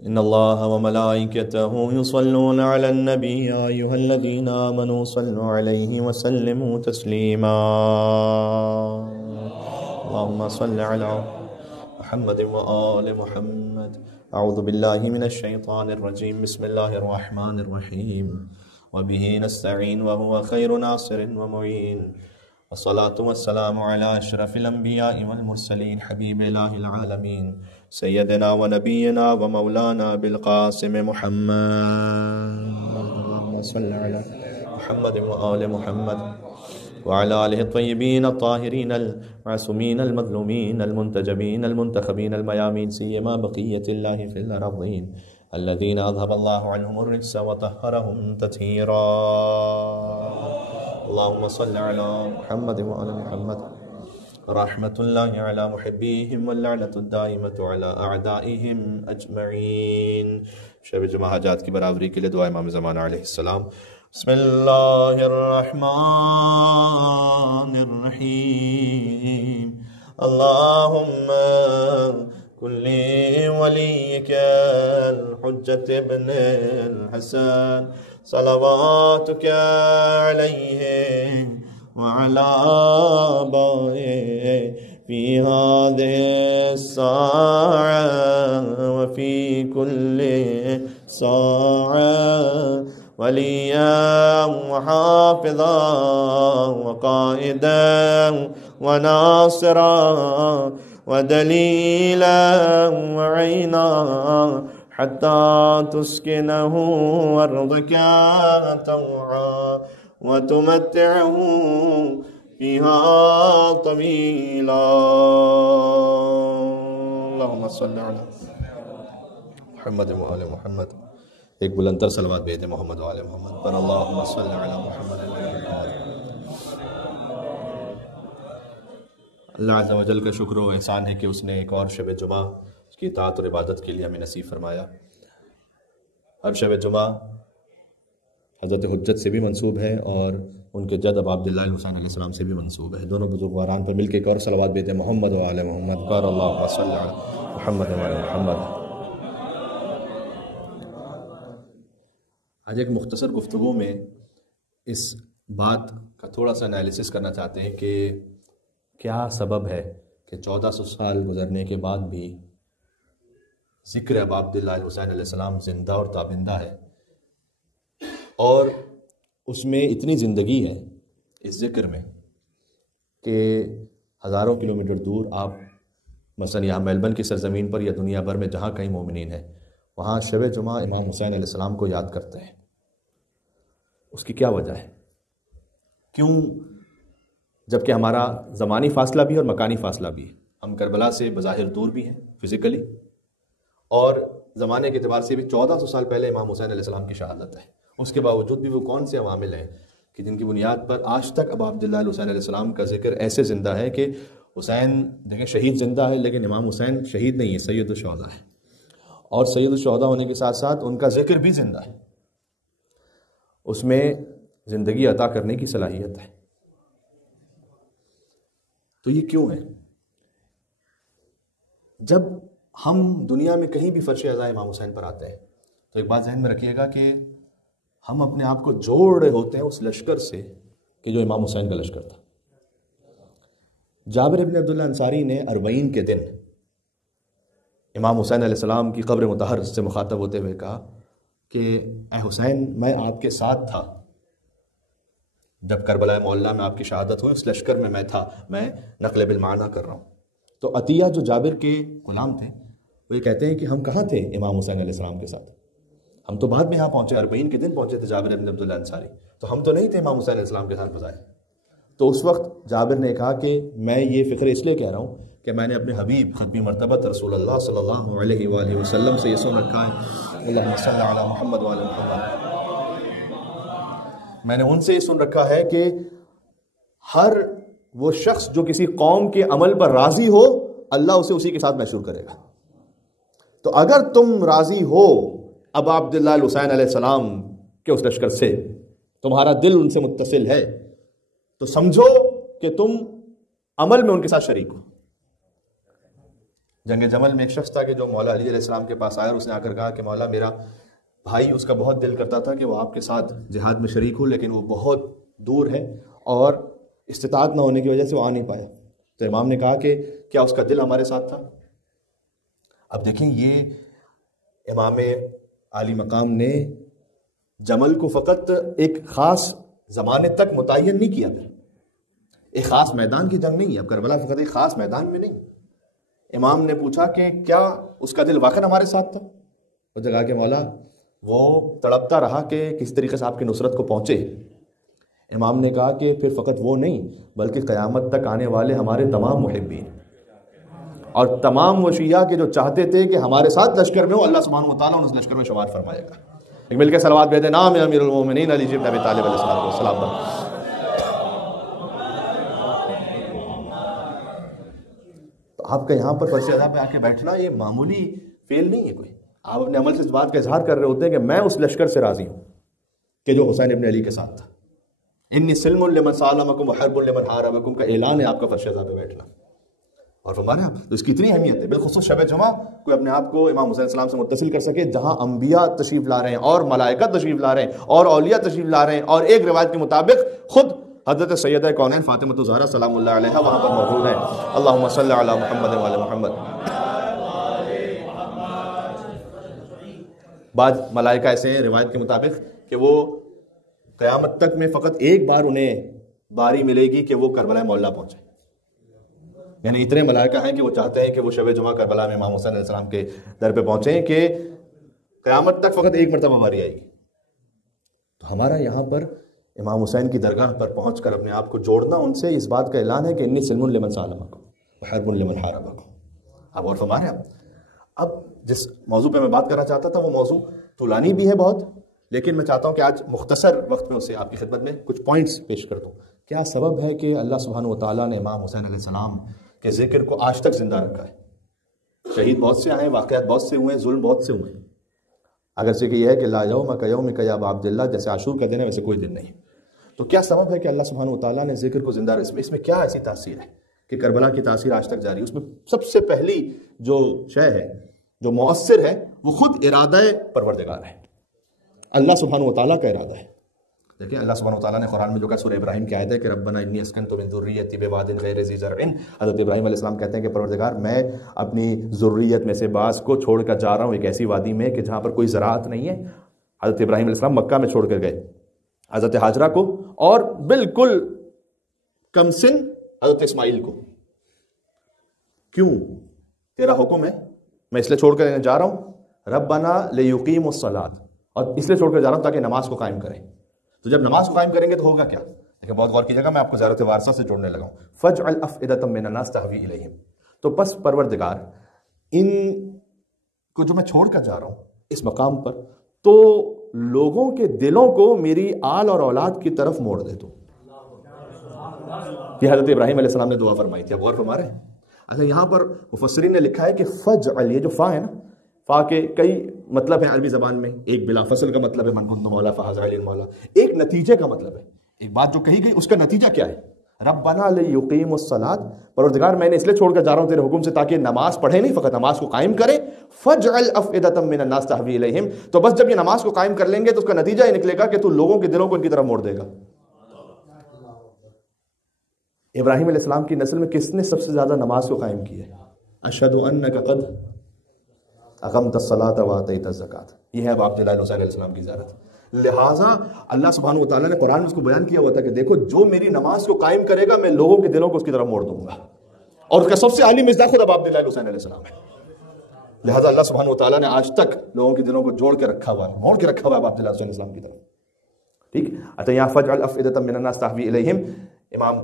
إن الله وملائكته يصلون على النبي يا أيها الذين آمنوا صلوا عليه وسلموا تسليما اللهم صل على محمد وآل محمد. أعوذ بالله من الشيطان الرجيم. بسم الله الرحمن الرحيم. وبه نستعين وهو خير ناصر ومعين. والصلاة والسلام على أشرف الأنبياء والمرسلين حبيب إله العالمين سيدنا ونبينا ومولانا بالقاسم محمد. اللهم صل على محمد وآل محمد وعلى آله الطيبين الطاهرين المعصومين المظلومين المنتجبين المنتخبين الميامين سيما بقية الله في الأرضين الذين أذهب الله عنهم الرجس وطهرهم تطهيرا. اللهم صل على محمد وآل محمد. رحمة الله على محبيهم واللعنة الدائمة على أعدائهم أجمعين. شب جمعہ حاجات کی برابری کے لیے دعا امام زمانہ علیہ السلام. بسم اللہ الرحمن الرحیم. اللهم كل وليك الحجة ابن الحسن صلواتك عليه وعلى آبائه في هذه الساعة وفي كل ساعة وليا وحافظا وقائدا وناصرا ودليلا وعينا حتى تسكنه أرضك طوعا وتمتعه فيها طويلا. اللهم صل على محمد وآل محمد. ایک بلندر صلوات بھیج دیں محمد وآل محمد پر. اللهم صل على محمد وآل محمد. اللہ عز و جل کا شکر و احسان ہے کہ اس نے ایک اور شب جمعہ کی اطاعت اور عبادت کے لیے ہمیں نصیب فرمایا. اب شب جمعہ حضرت حجت سے بھی منسوب ہے اور ان کے جد ابا عبداللہ الحسین علیہ السلام سے بھی منسوب ہے. دونوں بزرگواران پر مل کے ایک اور صلوات بھیجیں محمد و آل محمد قال اللہم صلی علی محمد و آل محمد. آج ایک مختصر گفتگو میں اس بات کا تھوڑا سا انالیسس کرنا چاہتے ہیں کہ کیا سبب ہے کہ 1400 سال گزرنے کے بعد بھی ذکر ابا عبداللہ الحسین علیہ السلام زندہ اور تابندہ ہے اور اس میں اتنی زندگی ہے اس ذکر میں کہ ہزاروں کلومیٹر دور آپ مثلا یہاں میلبرن کی سرزمین پر یا دنیا بھر میں جہاں کہیں مومنین ہیں وہاں شب جمعہ امام حسین علیہ السلام کو یاد کرتے ہیں. اس کی کیا وجہ ہے؟ کیوں؟ جبکہ ہمارا زمانی فاصلہ بھی ہے اور مکانی فاصلہ بھی ہے. ہم کربلا سے بظاہر دور بھی ہیں فزیکلی اور زمانے کے اعتبار سے بھی 1400 سال پہلے امام حسین علیہ السلام کی شہادت ہے. اس کے باوجود بھی وہ کون سے عوامل ہیں کہ جن کی بنیاد پر آج تک ابا عبداللہ الحسین علیہ السلام کا ذکر ایسے زندہ ہے کہ حسین دیکھیں شہید زندہ ہے لیکن امام حسین شہید نہیں ہے، سید الشہداء ہے اور سید الشہداء ہونے کے ساتھ ساتھ ان کا ذکر بھی زندہ ہے. اس میں زندگی عطا کرنے کی صلاحیت ہے. تو یہ کیوں ہے؟ جب ہم دنیا میں کہیں بھی فرش ازا امام حسین پر آتے ہیں تو ایک بات ذہن میں رکھیے گا کہ ہم اپنے آپ کو جوڑ رہے ہوتے ہیں اس لشکر سے کہ جو امام حسین کا لشکر تھا. جابر ابن عبداللہ انصاری نے 40 کے دن امام حسین علیہ السلام کی قبر مطہر سے مخاطب ہوتے ہوئے کہا کہ اے حسین میں آپ کے ساتھ تھا جب کربلا معلیٰ میں آپ کی شہادت ہوئی، اس لشکر میں تھا، میں نقل بالمعنی کر رہا ہوں. تو عطیہ جو جابر کے غلام تھے وہ یہ کہتے ہیں کہ ہم کہاں تھے امام حسین علیہ السلام کے ساتھ؟ ہم تو بعد میں یہاں پہنچے، 40 کے دن پہنچے تھے جابر ابن عبداللہ انصاری، تو ہم تو نہیں تھے امام حسین علیہ السلام کے ساتھ بظاہر. تو اس وقت جابر نے کہا کہ میں یہ فکر اس لیے کہہ رہا ہوں کہ میں نے اپنے حبیب ختمی مرتبت رسول اللہ صلی اللہ علیہ وآلہ وسلم سے یہ سن رکھا ہے اللہم صلی علی محمد وآل محمد. میں نے ان سے یہ سن رکھا ہے کہ ہر وہ شخص جو کسی قوم کے عمل پر راضی ہو اللہ اسے اسی کے ساتھ محشور کرے گا. تو اگر تم راضی ہو ابا عبداللہ الحسین علیہ السلام کے اس لشکر سے، تمہارا دل ان سے متصل ہے، تو سمجھو کہ تم عمل میں ان کے ساتھ شریک ہو. جنگ جمل میں ایک شخص تھا کہ جو مولا علی علیہ السلام کے پاس آیا اور اس نے آ کر کہا کہ مولا میرا بھائی، اس کا بہت دل کرتا تھا کہ وہ آپ کے ساتھ جہاد میں شریک ہو، لیکن وہ بہت دور ہے اور استطاعت نہ ہونے کی وجہ سے وہ آ نہیں پایا۔ تو امام نے کہا کہ کیا اس کا دل ہمارے ساتھ تھا؟ اب دیکھیں، یہ امام عالی مقام نے جمل کو فقط ایک خاص زمانے تک متعین نہیں کیا، پھر ایک خاص میدان کی جنگ نہیں ہے۔ اب کربلا فقط ایک خاص میدان میں نہیں۔ امام نے پوچھا کہ کیا اس کا دل واقعی ہمارے ساتھ تھا؟ اس نے کہا کہ مولا وہ تڑپتا رہا کہ کس طریقے سے آپ کی نصرت کو پہنچے۔ امام نے کہا کہ پھر فقط وہ نہیں بلکہ قیامت تک آنے والے ہمارے تمام محبین اور تمام وہ شیعہ کے جو چاہتے تھے کہ ہمارے ساتھ لشکر میں ہو، اللہ سبحانہ و تعالیٰ اس لشکر میں شمار فرمائے گا۔ ایک مل کے صلوات بھیجیں، نام امیر المومنین علی بن ابی طالب علیہ السلام پر۔ تو آپ کا یہاں پر فرش اعظم پہ آ کے بیٹھنا یہ معمولی فیل نہیں ہے کوئی۔ آپ اپنے عمل سے اس بات کا اظہار کر رہے ہوتے ہیں کہ میں اس لشکر سے راضی ہوں کہ جو حسین ابن علی کے ساتھ تھا۔ انی سلم لمن سالمکم وحرب لمن حاربکم کا اعلان ہے آپ کا فرش اعظم پہ بیٹھنا۔ اور ہمارے یہاں تو اس کی اتنی اہمیت ہے، بالخصوص شب جمعہ کوئی اپنے آپ کو امام حسین السلام سے متصل کر سکے، جہاں انبیاء تشریف لا رہے ہیں اور ملائکہ تشریف لا رہے ہیں اور اولیاء تشریف لا رہے ہیں، اور ایک روایت کے مطابق خود حضرت سیدہ کونین فاطمہ الزہرا سلام اللہ علیہا وہاں پر موجود ہیں۔ اللہم صلی علی محمد و علی محمد۔ بعض ملائکہ ایسے ہیں روایت کے مطابق کہ وہ قیامت تک میں فقط ایک بار انہیں باری ملے گی کہ وہ کربلا معلیٰ پہنچے۔ یعنی اتنے ملائکہ ہیں کہ وہ چاہتے ہیں کہ وہ شب جمعہ کربلا میں امام حسین علیہ السلام کے در پہ پہنچیں کہ قیامت تک فقط ایک مرتبہ باری آئے گی۔ تو ہمارا یہاں پر امام حسین کی درگاہ پر پہنچ کر اپنے آپ کو جوڑنا ان سے اس بات کا اعلان ہے کہ انی سلم لمن سالمکم وحرب لمن حاربکم۔ اب اور فرما رہے ہیں اب جس موضوع پہ میں بات کرنا چاہتا تھا وہ موضوع طولانی بھی ہے بہت، لیکن میں چاہتا ہوں کہ آج مختصر وقت میں اسے آپ کی خدمت میں کچھ پوائنٹس پیش کر دوں۔ کیا سبب ہے کہ اللہ سبحانہ و تعالیٰ نے امام حسین علیہ السلام کے ذکر کو آج تک زندہ رکھا ہے؟ شہید بہت سے آئے، واقعات بہت سے ہوئے، ظلم بہت سے ہوئے، اگرچہ کہ یہ ہے کہ لا یوم کیومک یا ابا عبداللہ، جیسے عاشور کا دن ہے ویسے کوئی دن نہیں۔ تو کیا سبب ہے کہ اللہ سبحانہ و تعالیٰ نے ذکر کو زندہ رکھا؟ اس میں کیا ایسی تاثیر ہے کہ کربلا کی تاثیر آج تک جاری ہے؟ اس میں سب سے پہلی جو شے ہے، جو مؤثر ہے، وہ خود ارادہ پروردگار ہے، اللہ سبحانہ و تعالیٰ کا ارادہ ہے۔ دیکھیں اللہ سبحانہ و تعالیٰ نے قرآن میں جو کہا سورہ ابراہیم کی آیت ہے کہ ربنا انی اسکنت من ذریتی بواد غیر ذی زرع، حضرت ابراہیم علیہ السلام کہتے ہیں کہ پروردگار میں اپنی ذریت میں سے بعض کو چھوڑ کر جا رہا ہوں ایک ایسی وادی میں کہ جہاں پر کوئی زراعت نہیں ہے۔ حضرت ابراہیم علیہ السلام مکہ میں چھوڑ کر گئے حضرت ہاجرہ کو اور بالکل کم سن حضرت اسماعیل کو۔ کیوں؟ تیرا حکم ہے، میں اس لیے چھوڑ کر جا رہا ہوں، ربنا لیقیموا الصلاۃ، اور اس لیے چھوڑ کر جا رہا ہوں تاکہ نماز کو قائم کریں۔ تو جب نماز کو قائم کریں گے تو ہوگا کیا؟ لیکن بہت غور کیجیے گا، میں آپ کو زیارت وارثہ سے جوڑنے لگا ہوں۔ فَاجْعَلْ أَفْئِدَةً مِّنَ النَّاسِ تَهْوِي إِلَيْهِمْ، تو پس پروردگار ان کو جو میں چھوڑ کر جا رہا ہوں اس مقام پر، تو لوگوں کے دلوں کو میری آل اور اولاد کی طرف موڑ دے تو۔ یہ حضرت ابراہیم علیہ السلام نے دعا فرمائی تھی، اب غور فرما رہے ہیں۔ اچھا، یہاں پر مفسرین نے لکھا ہے کہ فَاجْعَلْ، یہ جو فا ہے نا، فا کے کئی مطلب ہیں عربی زبان میں، ایک بلا فصل کا مطلب ہے من کنت مولا فہذا علی المولا، ایک نتیجے کا مطلب ہے، ایک بات جو کہی گئی اس کا نتیجہ کیا ہے؟ ربنا لیقیموا الصلاۃ، پروردگار میں نے اس لیے چھوڑ کر جا رہا ہوں تیرے حکم سے تاکہ نماز پڑھے نہیں، فقط نماز کو قائم کرے۔ فَاجْعَلْ أَفْئِدَةً مِّنَ النَّاسِ تَهْوِي إِلَيْهِمْ، تو بس جب یہ نماز کو قائم کر لیں گے تو اس کا نتیجہ یہ نکلے گا کہ تو لوگوں کے دلوں کو ان کی طرف موڑ دے گا۔ ابراہیم علیہ السلام کی نسل میں کس نے سب سے زیادہ نماز کو قائم کی ہے؟ اشہد انک قد اقمت الصلاۃ وآتیت الزکوٰۃ، یہ ہے اب عبداللہ بن علیہ السلام کی زیارت۔ لہٰذا اللہ سبحانہ و تعالیٰ نے قرآن میں اس کو بیان کیا ہوا تھا کہ دیکھو جو میری نماز کو قائم کرے گا میں لوگوں کے دلوں کو اس کی طرف موڑ دوں گا، اور اس کا سب سے عالی مصداق خود اب عبداللہ بن علیہ السلام ہے۔ لہٰذا اللہ سبحانہ و تعالیٰ نے آج تک لوگوں کے دلوں کو جوڑ کے رکھا ہوا ہے، موڑ کے رکھا ہوا ہے عبداللہ بن السلام کی طرف۔ ٹھیک، اچھا یہاں فَاجْعَلْ أَفْئِدَةً مِّنَ النَّاسِ تَهْوِي إِلَيْهِمْ، امام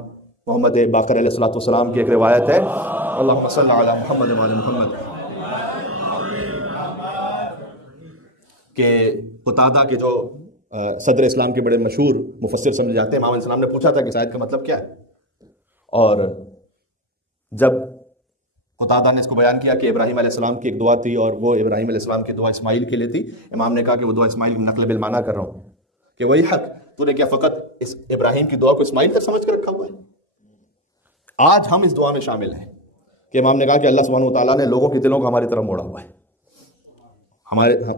محمد باقر علیہ السلام کی ایک روایت ہے، اللہم صلی علی محمد وعلی محمد، کہ قتادہ کے جو صدر اسلام کے بڑے مشہور مفسر سمجھے جاتے ہیں، امام علیہ السلام نے پوچھا تھا کہ اس آیت کا مطلب کیا ہے، اور جب قتادہ نے اس کو بیان کیا کہ ابراہیم علیہ السلام کی ایک دعا تھی اور وہ ابراہیم علیہ السلام کی دعا اسماعیل کے لیے تھی، امام نے کہا کہ وہ دعا اسماعیل کی نقل بالمعنی کر رہا ہوں کہ وہی حق، تو نے کیا فقط اس ابراہیم کی دعا کو اسماعیل تک سمجھ کر رکھا ہوا ہے؟ آج ہم اس دعا میں شامل ہیں، کہ امام نے کہا کہ اللہ سبحانہ و تعالیٰ نے لوگوں کے دلوں کو ہماری طرف موڑا ہوا ہے،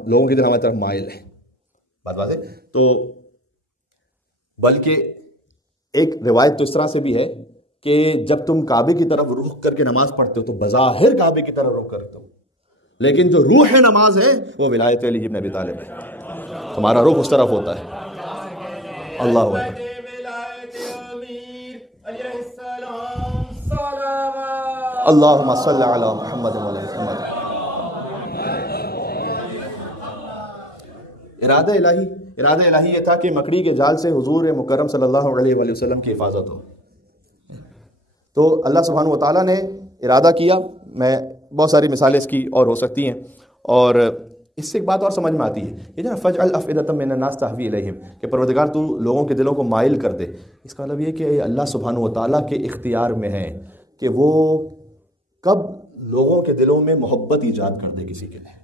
لوگوں کے دل ہماری طرف مائل ہے. بات ہے. تو بلکہ ایک روایت تو اس طرح سے بھی ہے کہ جب تم کعبے کی طرف رخ کر کے نماز پڑھتے ہو تو بظاہر کعبے کی طرف رخ کرتے ہو، لیکن جو روح ہے نماز ہے وہ ولایت علی ابن ابی طالب ہے، تمہارا رخ اس طرف ہوتا ہے. اللہ اکبر. اللہم صلی علی محمد و علی محمد. ارادہ الہی یہ تھا کہ مکڑی کے جال سے حضور مکرم صلی اللہ علیہ وآلہ وسلم کی حفاظت ہو. تو اللہ سبحانہ و تعالیٰ نے ارادہ کیا. میں بہت ساری مثالیں اس کی اور ہو سکتی ہیں، اور اس سے ایک بات اور سمجھ میں آتی ہے، یہ جو نا فَجْعَلْ أَفْئِدَةً مِّنَ النَّاسِ تَهْوِي إِلَيْهِمْ کہ پروردگار تو لوگوں کے دلوں کو مائل کر دے. اس کا مطلب یہ کہ اللہ سبحانہ و تعالیٰ کے اختیار میں ہے کہ وہ کب لوگوں کے دلوں میں محبت ایجاد کر دے کسی کے لیے.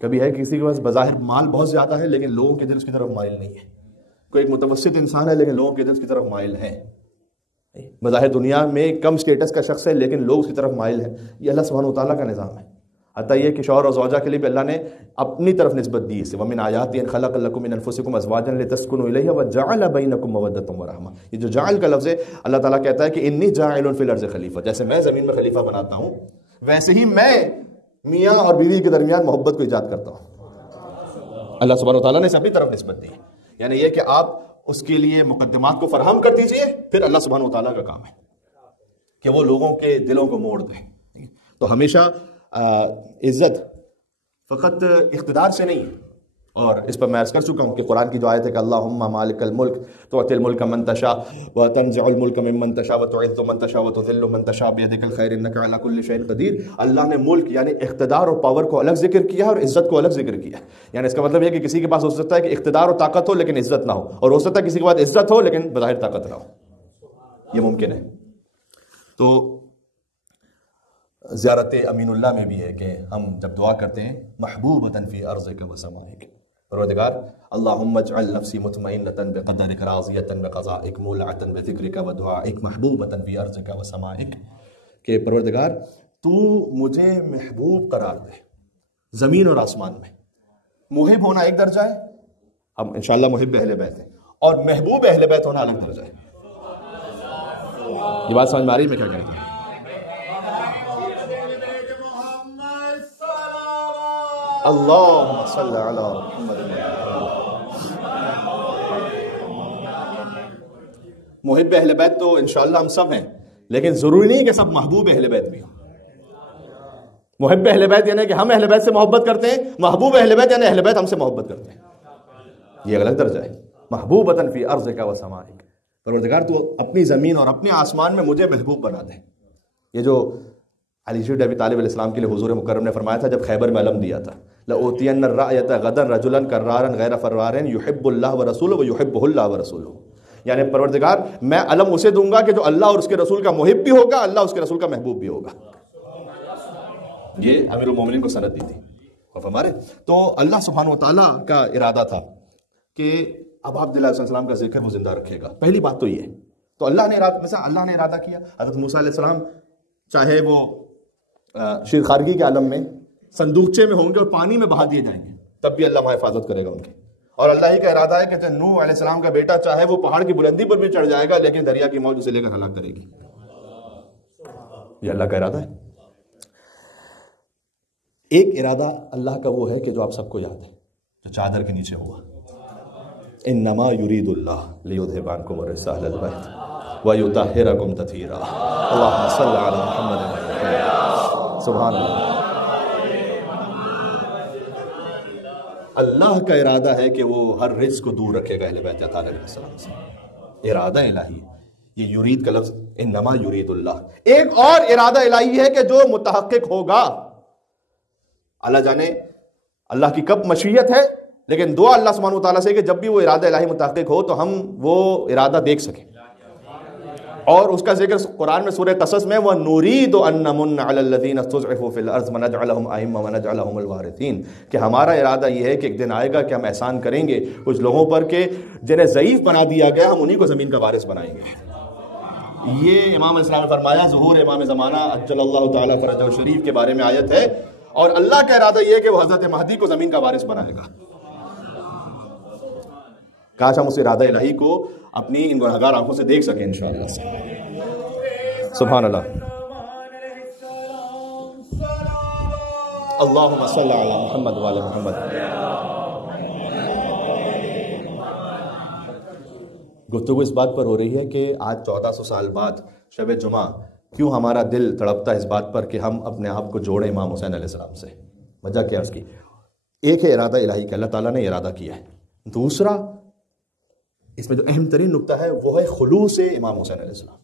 کبھی ہے کسی کے پاس بظاہر مال بہت زیادہ ہے لیکن لوگوں کے دل اس کی طرف مائل نہیں ہے. کوئی ایک متوسط انسان ہے لیکن لوگوں کے دل اس کی طرف مائل ہیں. بظاہر دنیا میں کم سٹیٹس کا شخص ہے لیکن لوگ اس کی طرف مائل ہیں. یہ اللہ سبحانہ و تعالیٰ کا نظام ہے. حتیٰ یہ کہ شوہر اور زوجہ کے لیے بھی اللہ نے اپنی طرف نسبت دی اسے. وَمِنْ آیَاتِهِ أَنْ خَلَقَ لَكُم مِّنْ أَنفُسِكُمْ أَزْوَاجًا لِتَسْكُنُوا إِلَيْهَا وَجَعَلَ بَيْنَكُم مَّوَدَّةً وَرَحْمَةً. یہ جو جعل کا لفظ ہے اللہ تعالیٰ کہتا ہے کہ انی جاعل فی الارض خلیفہ، جیسے میں زمین میں خلیفہ بناتا ہوں ویسے ہی میں میاں اور بیوی کے درمیان محبت کو ایجاد کرتا ہوں. اللہ سبحانہ و تعالیٰ نے اسے اپنی طرف نسبت دی. یعنی یہ کہ آپ اس کے لیے مقدمات کو فراہم کر دیجئے، پھر اللہ سبحانہ و تعالیٰ کا کام ہے کہ وہ لوگوں کے دلوں کو موڑ دیں. تو ہمیشہ عزت فقط اقتدار سے نہیں ہے، اور اس پر میں عرض کر چکا ہوں کہ قرآن کی جو آیت ہے کہ اللہم مالک الملک تؤتی الملک من تشاء وتنزع الملک ممن تشاء وتعز من تشاء وتذل من تشاء بیدک الخیر انک علی کل شیء قدیر. اللہ نے ملک یعنی اقتدار اور پاور کو الگ ذکر کیا اور عزت کو الگ ذکر کیا. یعنی اس کا مطلب یہ کہ کسی کے پاس ہو سکتا ہے کہ اقتدار اور طاقت ہو لیکن عزت نہ ہو، اور ہو سکتا ہے کسی کے پاس عزت ہو لیکن بظاہر طاقت نہ ہو. یہ ممکن ہے. تو زیارت امین اللہ میں بھی ہے کہ ہم جب دعا کرتے ہیں محبوبۃ فی ارضک و سمائک، پروردگار اللہم اجعل نفسی مطمئنۃ بقدرک راضیۃ بقضائک مولعۃ بذکرک ودعائک محبوبۃ فی ارضک و سمائک، کہ پروردگار تو مجھے محبوب قرار دے زمین اور آسمان میں. محب ہونا ایک درجہ ہے، ہم انشاءاللہ محب اہل بیت ہیں، اور محبوب اہل بیت ہونا الگ درجہ ہے. یہ بات سمجھ میں آ رہی ہے میں کیا کہتا ہوں؟ اللہم صلی علی محمد. محب اہل بیت تو انشاءاللہ ہم سب ہیں، لیکن ضروری نہیں کہ سب محبوب اہل بیت بھی ہوں. محب اہل بیت یعنی کہ ہم اہل بیت سے محبت کرتے ہیں، محبوب اہل بیت یعنی اہل بیت ہم سے محبت کرتے ہیں. یہ الگ درجہ ہے. محبوبۃ فی ارضک و سمائک، پروردگار تو اپنی زمین اور اپنے آسمان میں مجھے محبوب بنا دے. یہ جو علی بن ابی طالب علیہ السلام کے لیے حضور مکرم نے فرمایا تھا جب خیبر میں علم دیا تھا، لَأُوتِيَنَّ الرَّأْيَةَ غَدًا رَجُلًا كَرَّارًا غَيْرَ فَرَّارٍ يُحِبُّ اللَّهَ وَرَسُولُهُ وَيُحِبُّهُ اللَّهُ وَرَسُولُهُ. یعنی پروردگار میں علم اسے دوں گا کہ جو اللہ اور اس کے رسول کا محب بھی ہوگا، اللہ اس کے رسول کا محبوب بھی ہوگا. یہ امیر المومنین کو سند دی تھی. اور ہمارے تو اللہ سبحانہ و تعالیٰ کا ارادہ تھا کہ اب آپ علیہ السلام کا ذکر وہ زندہ رکھے گا. پہلی بات تو یہ ہے. تو اللہ نے ارادہ کیا. حضرت موسیٰ علیہ السلام چاہے وہ شیرخارگی کے عالم میں صندوقچے میں ہوں گے اور پانی میں بہا دیے جائیں گے تب بھی اللہ وہاں حفاظت کرے گا ان کی. اور اللہ ہی کا ارادہ ہے کہ نوح علیہ السلام کا بیٹا چاہے وہ پہاڑ کی بلندی پر بھی چڑھ جائے گا لیکن دریا کی موج اسے لے کر ہلاک کرے گی. یہ اللہ کا ارادہ ہے. ایک ارادہ اللہ کا وہ ہے کہ جو آپ سب کو یاد ہے، جو چادر کے نیچے ہوا، انما یرید اللہ لیذھب عنکم الرجس اہل البیت ویطہرکم تطہیرا. اللہم صل علی محمد. سبحان اللہ. اللہ کا ارادہ ہے کہ وہ ہر رجس کو دور رکھے گا اہل بیت علیہ السلام سے. ارادہ الہی. یہ یرید کا لفظ انما یرید اللہ. ایک اور ارادہ الہی ہے کہ جو متحقق ہوگا. اللہ جانے اللہ کی کب مشیت ہے، لیکن دعا اللہ سبحانہ وتعالیٰ سے کہ جب بھی وہ ارادہ الہی متحقق ہو تو ہم وہ ارادہ دیکھ سکیں. اور اس کا ذکر قرآن میں سورہ قصص میں وَنُرِيدُ أَن نَّمُنَّ عَلَى الَّذِينَ اسْتُضْعِفُوا فِي الْأَرْضِ وَنَجْعَلَهُمْ أَئِمَّةً وَنَجْعَلَهُمُ الْوَارِثِينَ، کہ ہمارا ارادہ یہ ہے کہ ایک دن آئے گا کہ ہم احسان کریں گے کچھ لوگوں پر کہ جنہیں ضعیف بنا دیا گیا ہم انہی کو زمین کا وارث بنائیں گے. یہ امام علیہ السلام نے فرمایا ظہور امام زمانہ عجل اللہ تعالیٰ فرجہ شریف کے بارے میں آیت ہے، اور اللہ کا ارادہ یہ ہے کہ وہ حضرت مہدی کو زمین کا وارث بنائے گا۔ کاش ہم اس ارادہ الہی کو اپنی ان گنہگار آنکھوں سے دیکھ سکیں انشاءاللہ۔ سبحان اللہ۔ اللہم صلی علی محمد وعلی محمد۔ گفتگو اس بات پر ہو رہی ہے کہ آج 1400 سال بعد شب جمعہ کیوں ہمارا دل تڑپتا ہے اس بات پر کہ ہم اپنے آپ کو جوڑیں امام حسین علیہ السلام سے۔ وجہ کیا اس کی؟ ایک ہے ارادہ الہی کا، اللہ تعالیٰ نے ارادہ کیا ہے۔ دوسرا اس میں جو اہم ترین نقطہ ہے وہ ہے خلوص امام حسین علیہ السلام۔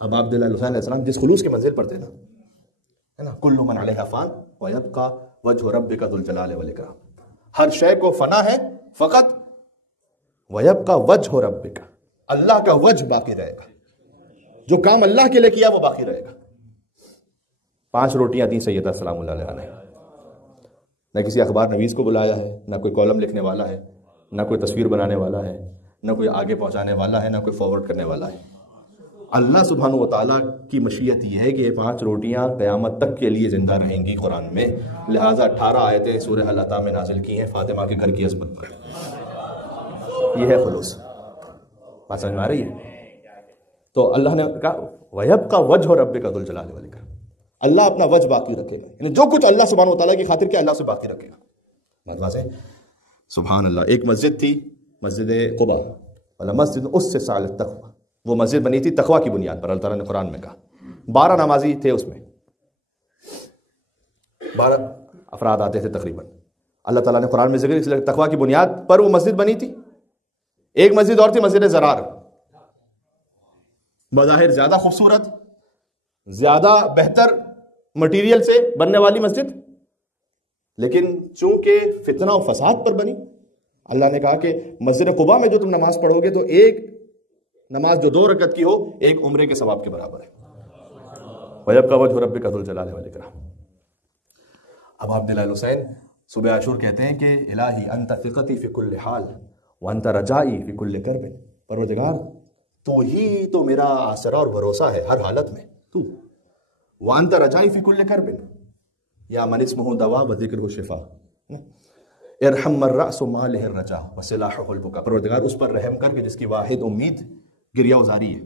اب عبداللہ حسین علیہ السلام جس خلوص کی منزل پر تھے نا، کل من علیہا فان ویبقی وجہ ربک ذو الجلال والاکرام، ہر شے کو فنا ہے فقط ویبقی وجہ ربک، اللہ کا وجہ باقی رہے گا، جو کام اللہ کے لیے کیا وہ باقی رہے گا۔ 5 روٹیاں دیں سیدہ سلام اللہ علیہ نے، نہ کسی اخبار نویس کو بلایا ہے، نہ کوئی کالم لکھنے والا ہے، نہ کوئی تصویر بنانے والا ہے، نہ کوئی آگے پہنچانے والا ہے، نہ کوئی فارورڈ کرنے والا ہے۔ اللہ سبحانہ و تعالیٰ کی مشیت یہ ہے کہ یہ 5 روٹیاں قیامت تک کے لیے زندہ رہیں گی قرآن میں، لہٰذا 18 آیتیں سورہ العطا میں نازل کی ہیں فاطمہ کے گھر کی عظمت پر۔ یہ ہے خلوص، بات سمجھ میں آ رہی ہے؟ تو اللہ نے کہا وَيَبْقَى وَجْهُ رَبِّكَ ذُو الْجَلَالِ وَالْإِكْرَامِ، اللہ اپنا وجہ باقی رکھے گا، یعنی جو کچھ اللہ سبحانہ و تعالیٰ کی خاطر کیا اللہ سے باقی رکھے گا۔ بات واضح ہے؟ سبحان اللہ۔ ایک مسجد تھی، مسجد قباء، والا مسجد اسست علی التقوی، وہ مسجد بنی تھی تقوی کی بنیاد پر، اللہ تعالیٰ نے قرآن میں کہا 12 نمازی تھے اس میں، 12 افراد آتے تھے تقریباً، اللہ تعالیٰ نے قرآن میں ذکر اس لیے تقوی کی بنیاد پر وہ مسجد بنی تھی۔ ایک مسجد اور تھی، مسجد زرار، بظاہر زیادہ خوبصورت، زیادہ بہتر مٹیریل سے بننے والی مسجد، لیکن چونکہ فتنہ و فساد پر بنی، اللہ نے کہا کہ مسجد قباء میں جو تم نماز پڑھو گے تو ایک نماز جو 2 رکعت کی ہو ایک عمرے کے ثواب کے برابر ہے۔ وَيَبْقَى وَجْهُ رَبِّكَ ذُو الْجَلَالِ وَالْإِكْرَامِ۔ اب عبداللہ حسین صبح عاشور کہتے ہیں کہ الہی انت ثقتی فی کل حال وانت رجائی فی کل کرب، پروردگار تو ہی تو میرا آسرا اور بھروسہ ہے ہر حالت میں، تو وانت رجائی فی کل کرب یا من اسمہ دوا و ذکرہ شفا، ارحم من رأس مالہ الرجا و سلاحہ البکا، پروردگار اس پر رحم کر کے جس کی واحد امید گریہ ازاری ہے۔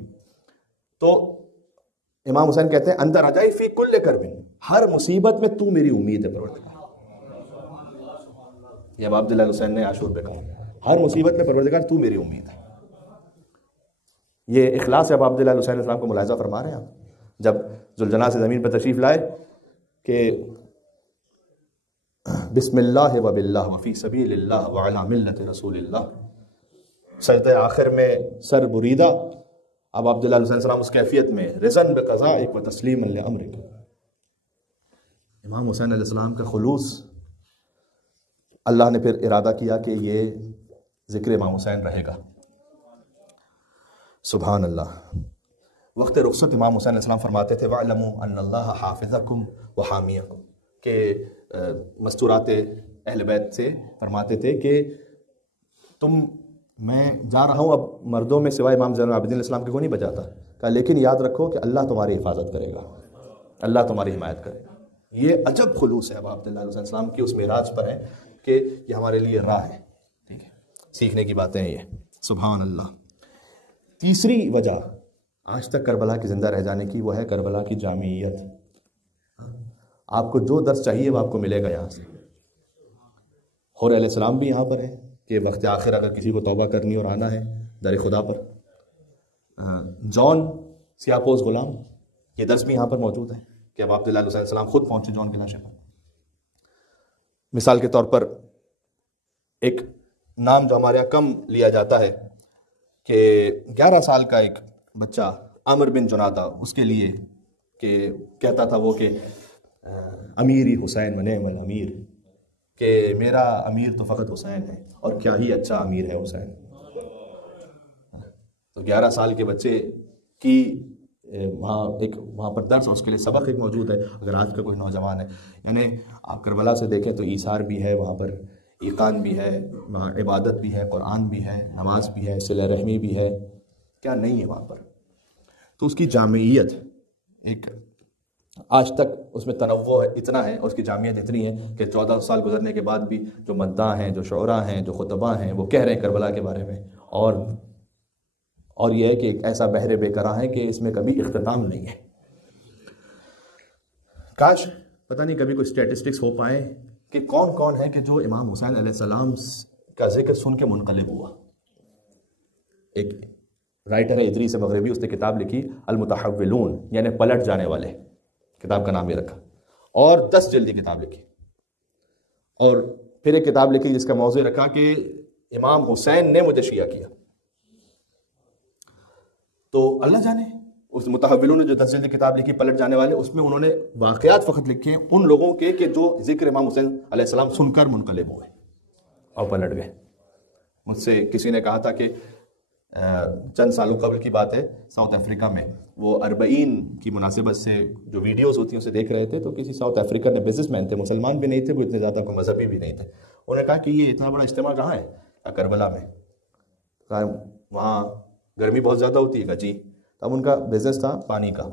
تو امام حسین کہتے ہیں انت رجائی فی کل کرب، ہر مصیبت میں تو میری امید ہے پروردگار۔ یہ اب عبداللہ حسین نے عاشور پہ کہا، ہر مصیبت میں پروردگار تو میری امید ہے۔ یہ اخلاص ہے۔ اب عبداللہ حسین السلام کو ملاحظہ فرما رہے ہیں آپ جب ذوالجناح سے زمین پہ تشریف لائے کہ بسم اللہ و باللہ وفی سبیل اللہ وعلی ملت رسول اللہ، سجدہ آخر میں سر بریدہ۔ اب عبداللہ حسین السلام اس کیفیت میں رضن بقضائک و تسلیما لامرک، امام حسین علیہ السلام کا خلوص، اللہ نے پھر ارادہ کیا کہ یہ ذکر امام حسین رہے گا۔ سبحان اللہ۔ وقت رخصت امام حسین علیہ السلام فرماتے تھے وَاعْلَمُوا أَنَّ اللَّهَ حَافِظَكُمْ وَحَامِيَكُمْ، کہ مستورات اہل بیت سے فرماتے تھے کہ میں جا رہا ہوں اب مردوں میں سوائے امام زین العابدین علیہ السلام کے کو نہیں بچاتا، کہا لیکن یاد رکھو کہ اللہ تمہاری حفاظت کرے گا، اللہ تمہاری حمایت کرے گا۔ یہ عجب خلوص ہے اب عبداللہ حسین السلام کی اس معراج پر ہے کہ یہ ہمارے لیے راہ ہے، ٹھیک ہے، سیکھنے کی باتیں ہیں یہ۔ سبحان اللہ۔ تیسری وجہ آج تک کربلا کی زندہ رہ جانے کی وہ ہے کربلا کی جامعیت۔ آپ کو جو درس چاہیے وہ آپ کو ملے گا یہاں سے۔ حور علیہ السلام بھی یہاں پر ہے کہ وقت آخر اگر کسی کو توبہ کرنی اور آنا ہے در خدا پر۔ جون سیاپوس غلام، یہ درس بھی یہاں پر موجود ہے کہ اب عبداللہ علیہ السلام خود پہنچے جون کے لاشے پر۔ مثال کے طور پر ایک نام جو ہمارے یہاں کم لیا جاتا ہے کہ 11 سال کا ایک بچہ عامر بن جنادہ، اس کے لیے کہ کہتا تھا وہ کہ امیری حسین و نعم الامیر، کہ میرا امیر تو فقط حسین ہے اور کیا ہی اچھا امیر ہے حسین۔ تو 11 سال کے بچے کی وہاں پر درس اور اس کے لیے سبق ایک موجود ہے۔ اگر آج کا کوئی نوجوان ہے، یعنی آپ کربلا سے دیکھیں تو ایثار بھی ہے وہاں پر، ایقان بھی ہے وہاں، عبادت بھی ہے، قرآن بھی ہے، نماز بھی ہے، صلہ رحمی بھی ہے، کیا نہیں ہے وہاں پر؟ تو اس کی جامعیت ایک آج تک اس میں تنوع اتنا ہے اور اس کی جامعیت اتنی ہے کہ 14 سال گزرنے کے بعد بھی جو مداح ہیں، جو شعراء ہیں، جو خطباء ہیں، وہ کہہ رہے ہیں کربلا کے بارے میں، اور یہ ہے کہ ایک ایسا بحر بے قرار ہے کہ اس میں کبھی اختتام نہیں ہے۔ کاش پتہ نہیں کبھی کوئی اسٹیٹسٹکس ہو پائے کہ کون کون ہے کہ جو امام حسین علیہ السلام کا ذکر سن کے منقلب ہوا۔ ایک رائٹر ہے ادریس مغربی، اس نے کتاب لکھی المتحولون، یعنی پلٹ جانے والے، کتاب کا نام یہ رکھا، اور 10 جلدی کتاب لکھی، اور پھر ایک کتاب لکھی جس کا موضوع رکھا کہ امام حسین نے مجھے شیعہ کیا۔ تو اللہ جانے اس متحولون نے جو 10 جلدی کتاب لکھی پلٹ جانے والے، اس میں انہوں نے واقعات فقط لکھے ہیں ان لوگوں کے کہ جو ذکر امام حسین علیہ السلام سن کر منقلب ہوئے اور پلٹ گئے۔ مجھ سے کسی نے کہا تھا کہ چند سالوں قبل کی بات ہے، ساؤتھ افریقہ میں وہ 40 کی مناسبت سے جو ویڈیوز ہوتی ہیں اسے دیکھ رہے تھے، تو کسی ساؤتھ افریقن بزنس مین تھے، مسلمان بھی نہیں تھے، وہ اتنے زیادہ کوئی مذہبی بھی نہیں تھے، انہوں نے کہا کہ یہ اتنا بڑا اجتماع کہاں ہے؟ کربلا میں۔ کہا وہاں گرمی بہت زیادہ ہوتی ہے۔ جی۔ اب ان کا بزنس تھا پانی کا،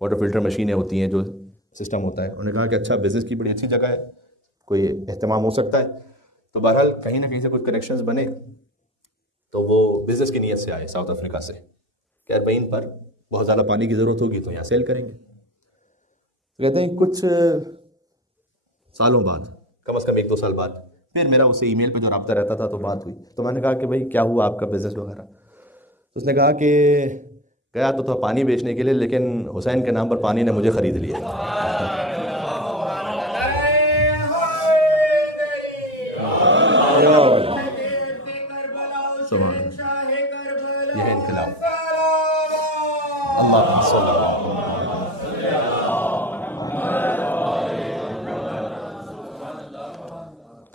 واٹر فلٹر مشینیں ہوتی ہیں، جو سسٹم ہوتا ہے۔ انہوں نے کہا کہ اچھا، بزنس کی بڑی اچھی جگہ ہے، کوئی اہتمام ہو سکتا ہے۔ تو بہرحال کہیں نہ کہیں سے کچھ کنیکشنز بنے، تو وہ بزنس کی نیت سے آئے ساؤتھ افریقہ سے کہ اربعین پر بہت زیادہ پانی کی ضرورت ہوگی تو یہاں سیل کریں گے۔ تو کہتے ہیں کچھ سالوں بعد، کم از کم 1-2 سال بعد، پھر میرا اسے ای میل پہ جو رابطہ رہتا تھا تو بات ہوئی، تو میں نے کہا کہ بھائی کیا ہوا آپ کا بزنس وغیرہ؟ تو اس نے کہا کہ گیا تو تھا پانی بیچنے کے لیے، لیکن حسین کے نام پر پانی نے مجھے خرید لیا۔ یہ ہے انقلاب۔ اللہ صلی اللہ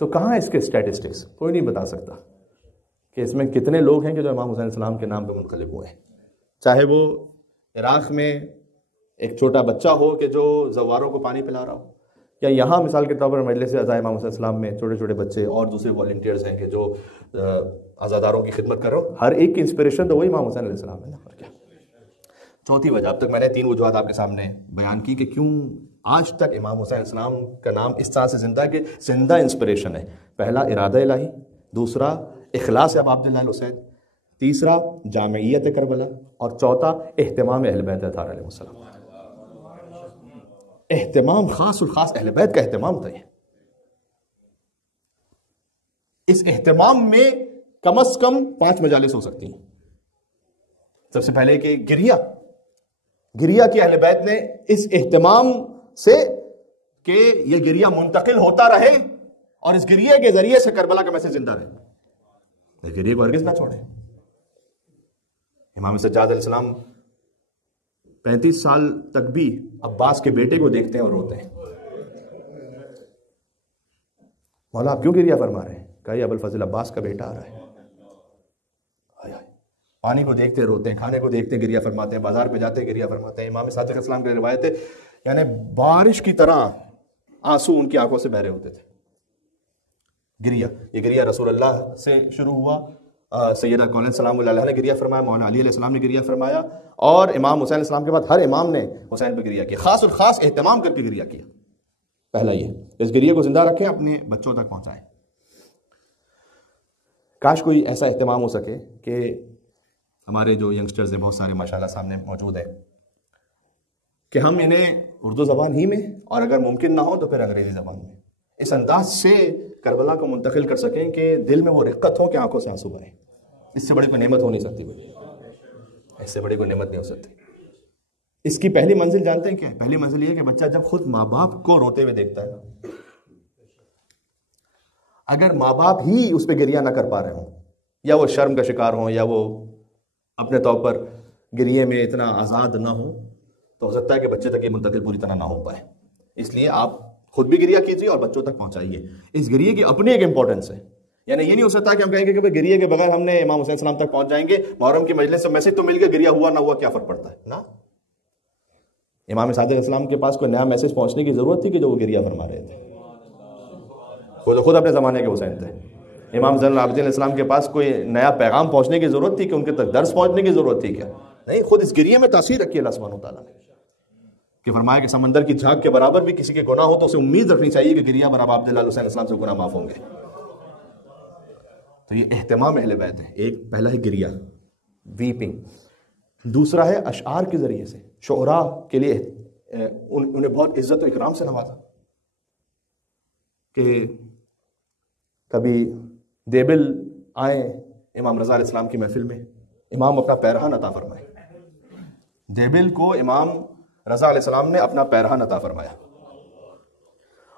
تو کہاں اس کے اسٹیٹسٹکس؟ کوئی نہیں بتا سکتا کہ اس میں کتنے لوگ ہیں کہ جو امام حسین السلام کے نام پہ منقلب ہوئے ہیں، چاہے وہ عراق میں ایک چھوٹا بچہ ہو کہ جو زواروں کو پانی پلا رہا ہو، یا یہاں مثال کے طور پر مجلس اعضاء امام حسین السلام میں چھوٹے چھوٹے بچے اور دوسرے والنٹیئرز ہیں کہ جو عزاداروں کی خدمت کر رہا ہو، ہر ایک کی انسپریشن تو وہی امام حسین علیہ السلام ہے نا۔ اور کیا؟ چوتھی وجہ، اب تک میں نے 3 وجوہات آپ کے سامنے بیان کی کہ کیوں آج تک امام حسین علیہ السلام کا نام اس طرح سے زندہ ہے کہ زندہ انسپریشن ہے۔ پہلا ارادہ الہی، دوسرا اخلاص اب عبداللہ الحسین، تیسرا جامعیت کربلا، اور چوتھا اہتمام اہل بیت اطہار علیہ السلام۔ اہتمام خاص الخاص اہل بیت کا اہتمام تھا یہ۔ اس اہتمام میں کم از کم 5 مجالس ہو سکتی ہیں۔ سب سے پہلے کہ گریہ کی اہل بیت نے اس اہتمام سے کہ یہ گریہ منتقل ہوتا رہے اور اس گریہ کے ذریعے سے کربلا کا میسج زندہ رہے، اس گریہ کو ہرگز نہ چھوڑے۔ امام سجاد علیہ السلام 35 سال تک بھی عباس کے بیٹے کو دیکھتے ہیں اور روتے ہیں۔ مولا آپ کیوں گریہ فرما رہے ہیں؟ کہا یہ ابوالفضل عباس کا بیٹا آ رہا ہے۔ پانی کو دیکھتے روتے ہیں، کھانے کو دیکھتے گریہ فرماتے ہیں، بازار پہ جاتے گریہ فرماتے ہیں۔ امام صادق اسلام کی روایت ہے، یعنی بارش کی طرح آنسو ان کی آنکھوں سے بہ رہے ہوتے تھے۔ یہ گریہ رسول اللہ سے شروع ہوا، سیدہ کونین سلام اللہ علیہ نے گریہ فرمایا، مولانا علی علیہ السلام نے گریہ فرمایا، اور امام حسین علیہ السلام کے بعد ہر امام نے حسین پہ گریہ کیا، خاص اور خاص اہتمام کر کے گریہ کیا۔ پہلا یہ، اس گریہ کو زندہ رکھیں، اپنے بچوں تک پہنچائیں۔ کاش کوئی ایسا اہتمام ہو سکے کہ ہمارے جو ینگسٹرز ہیں بہت سارے ماشاءاللہ سامنے موجود ہیں، کہ ہم انہیں اردو زبان ہی میں، اور اگر ممکن نہ ہو تو پھر انگریزی زبان میں اس انداز سے کربلا کو منتقل کر سکیں کہ دل میں وہ رقت ہو کہ آنکھوں سے آنسو بہے۔ اس سے بڑی کوئی نعمت ہو نہیں سکتی، اس سے بڑی کوئی نعمت نہیں ہو سکتی۔ اس کی پہلی منزل جانتے ہیں کیا ہے؟ پہلی منزل یہ ہے کہ بچہ جب خود ماں باپ کو روتے ہوئے دیکھتا ہے نا، اگر ماں باپ ہی اس پہ گریہ نہ کر پا رہے ہوں، یا وہ شرم کا شکار ہوں، یا وہ اپنے طور پر گریہ میں اتنا آزاد نہ ہوں، تو ہو سکتا ہے کہ بچے تک یہ منتقل پوری طرح نہ ہو پائے۔ اس لیے آپ خود بھی گریہ کیجیے اور بچوں تک پہنچائیے۔ اس گریہ کی اپنی ایک امپورٹنس ہے، یعنی یہ نہیں ہو سکتا کہ ہم کہیں گے کہ گریہ کے بغیر ہم نے امام حسین السلام تک پہنچ جائیں گے، محرم کی مجلس سے میسج تو مل گیا، گریہ ہوا نہ ہوا کیا فرق پڑتا ہے نا۔ امام صادق اسلام کے پاس کوئی نیا میسج پہنچنے کی ضرورت تھی کہ جو وہ گریہ فرما رہے تھے؟ خود اپنے زمانے کے حسین تھے۔ امام زین العابدین علیہ السلام کے پاس کوئی نیا پیغام پہنچنے کی ضرورت تھی کہ ان کے تک درس پہنچنے کی ضرورت تھی کیا؟ نہیں، خود اس گریے میں تاثیر رکھی اللہ سبحانہ وتعالیٰ نے، کہ فرمایا کہ سمندر کی جھاگ کے برابر بھی کسی کے گناہ ہو تو اسے امید رکھنی چاہیے کہ گریہ برابر عبداللہ علیہ السلام سے گناہ معاف ہوں گے۔ تو یہ اہتمام اہل بیت ہے۔ ایک پہلا ہے گریہ، ویپنگ، دوسرا ہے اشعار کے ذریعے سے شعراء کے لیے انہیں بہت عزت و اکرام سے نوازا، کہ کبھی دیبل آئے امام رضا علیہ السلام کی محفل میں، امام اپنا پیرہن عطا فرمائے۔ دیبل کو امام رضا علیہ السلام نے اپنا پیرہن عطا فرمایا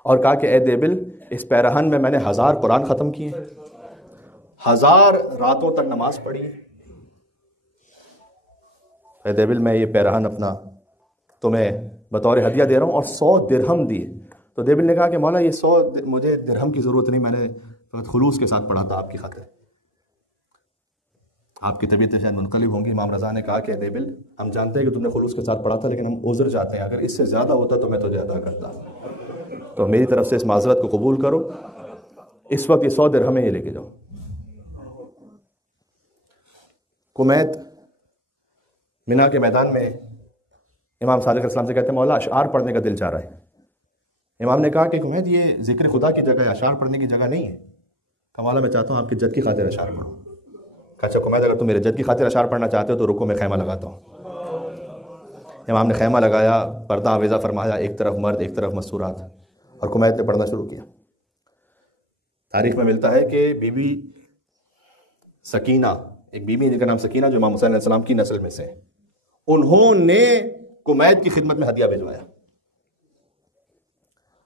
اور کہا کہ اے دیبل، اس پیرہن میں نے 1000 قرآن ختم کیے، 1000 راتوں تک نماز پڑھی، اے دیبل میں یہ پیرہن اپنا تمہیں بطور ہدیہ دے رہا ہوں، اور 100 درہم دیے۔ تو دیبل نے کہا کہ مولا یہ 100 مجھے درہم کی ضرورت نہیں، میں نے فقط خلوص کے ساتھ پڑھا تھا آپ کی خاطر۔ آپ کی طبیعت شاید منقلب ہوں گی۔ امام رضا نے کہا کہ دیبل، ہم جانتے ہیں کہ تم نے خلوص کے ساتھ پڑھا تھا، لیکن ہم عذر چاہتے ہیں، اگر اس سے زیادہ ہوتا تو میں تجھے ادا کرتا، تو میری طرف سے اس معذرت کو قبول کرو، اس وقت یہ 100 درہمیں یہ لے کے جاؤ۔ کمیت منا کے میدان میں امام صادق علیہ السلام سے کہتے ہیں مولا اشعار پڑھنے کا دل چاہ رہا ہے۔ امام نے کہا کہ کمیت یہ ذکر خدا کی جگہ ہے، اشعار پڑھنے کی جگہ نہیں ہے۔ کہ مولا میں چاہتا ہوں آپ کی جد کی خاطر اشعار پڑھوں۔ کہا اچھا کمیت اگر تم میرے جد کی خاطر اشعار پڑھنا چاہتے ہو تو رکو میں خیمہ لگاتا ہوں۔ امام نے خیمہ لگایا، پردہ آویزہ فرمایا، ایک طرف مرد ایک طرف مستورات، اور کمیت نے پڑھنا شروع کیا۔ تاریخ میں ملتا ہے کہ بی بی سکینہ، ایک بی بی جن کا نام سکینہ جو امام حسین علیہ السلام کی نسل میں سے ہیں، انہوں نے کمیت کی خدمت میں ہدیہ بھیجوایا۔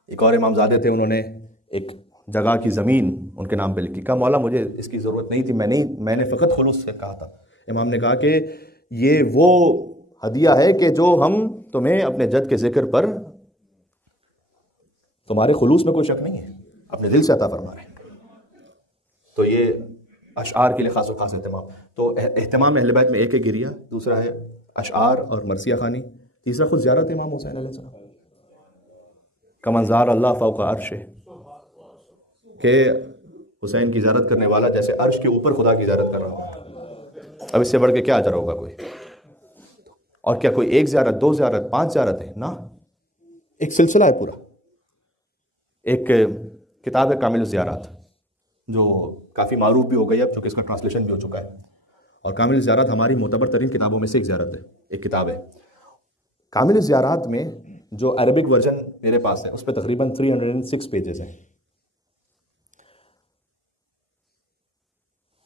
ایک اور امام زادے تھے، انہوں نے ایک جگہ کی زمین ان کے نام پہ لکھی۔ کہا مولا مجھے اس کی ضرورت نہیں تھی، میں نے فقط خلوص سے کہا تھا۔ امام نے کہا کہ یہ وہ ہدیہ ہے کہ جو ہم تمہیں اپنے جد کے ذکر پر، تمہارے خلوص میں کوئی شک نہیں ہے، اپنے دل سے عطا فرما رہے ہیں۔ تو یہ اشعار کے لیے خاص و خاص اہتمام۔ تو اہتمام اہل بیت میں ایک ہے گریہ، دوسرا ہے اشعار اور مرثیہ خوانی، تیسرا خود زیارت امام حسین علیہ السلام۔ کمن زار اللہ فوق عرش، کہ حسین کی زیارت کرنے والا جیسے عرش کے اوپر خدا کی زیارت کر رہا ہوں۔ اب اس سے بڑھ کے کیا اجر ہوگا کوئی؟ اور کیا کوئی ایک زیارت، 2 زیارت، 5 زیارتیں؟ نہ، ایک سلسلہ ہے پورا۔ ایک کتاب ہے کامل الزیارات، جو کافی معروف بھی ہو گئی اب، چونکہ اس کا ٹرانسلیشن بھی ہو چکا ہے، اور کامل الزیارات ہماری معتبر ترین کتابوں میں سے ایک زیارت ہے، ایک کتاب ہے۔ کامل الزیارات میں جو عربک ورژن میرے پاس ہے اس پہ تقریباً 306 پیجز ہیں۔